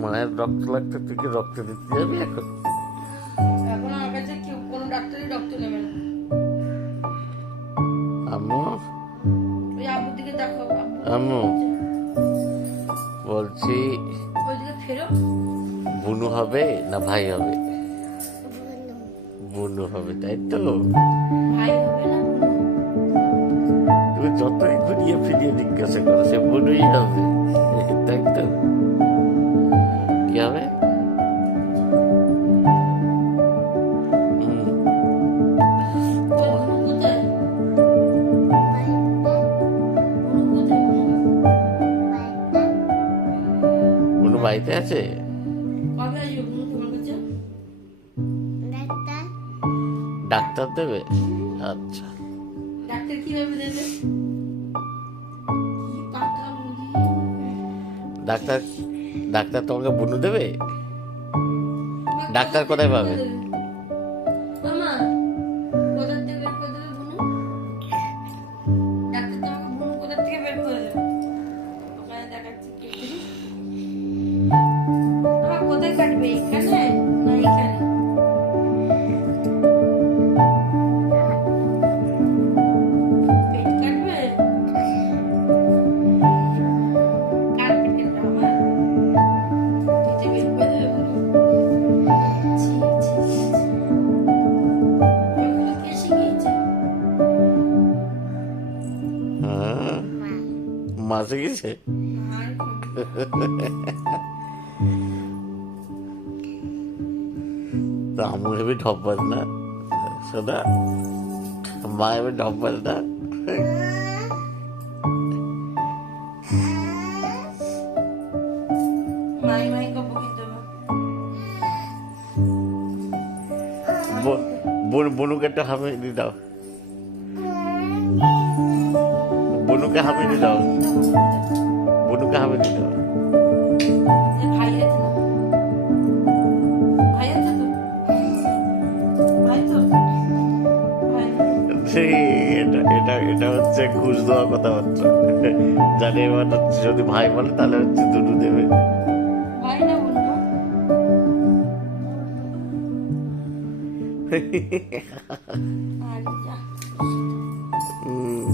মায়ের রক্ত লাগতে তুই কি রক্ত দিতে যাবি এখন? এখন আমার কাছে কেউ কোনো ডাক্তারই রক্ত নেবে না। আম্মু, ওই আব্বুর দিকে দেখো, আম্মু বলছি ওইদিকে ফেরো। বুনু হবে না ভাই হবে? বুনু হবে, তাই তো? ভাই হবে না বোন? তুমি যতই ঘুরিয়ে ফিরিয়ে জিজ্ঞাসা করো, সে বুনুই হবে, তাই তো? কি হবে? হুম, ওই বোন কোথায়? বোন কোথায় বোন? বুনু বাড়িতে আছে? কবে আসবে বোন তোমার কাছে? ডাক্তার দেবে? আচ্ছা, ডাক্তার কিভাবে দেবে? কি পাকা মুরগি। ডাক্তার ডাক্তার তোমাকে বুনু দেবে? ডাক্তার কোথায় পাবে? মামা কোথা থেকে বের করে দেবে বুনু? ডাক্তার তোমাকে বুনু কোথা থেকে বের করে দেবে? ওখানে দেখাচ্ছি কেটে। আমার কোথায় কাটবে? এখানে না এখানে? পেট কাটবে? কার পেট কাটবে আমার? কেটে বের করে দেবে বুনু? ছি, ছি, ছি, ছি। ওইগুলো কে শিখিয়েছে? হ্যাঁ, মাসে গেছে। আর তো আমু হেবি ঢব্বাল না শোনা, মা হেবি ঢব্বাল না। মাই মাই করবো কিন্তু বুনুকে একটা হামি দিয়ে দাও, বুনুকে হামি দিয়ে দাও, বুনুকে হামি দিয়ে দাও। ভাই আছে না? ভাই আছে তো? ভাই তো? ভাই সেই এটা এটা এটা হচ্ছে ঘুষ দেওয়া কথাবার্তা। জানি এবার হচ্ছে যদি ভাই বলে তাহলে হচ্ছে দুটো দেবে। ভাই না বোন মা? আরে যা। হুম,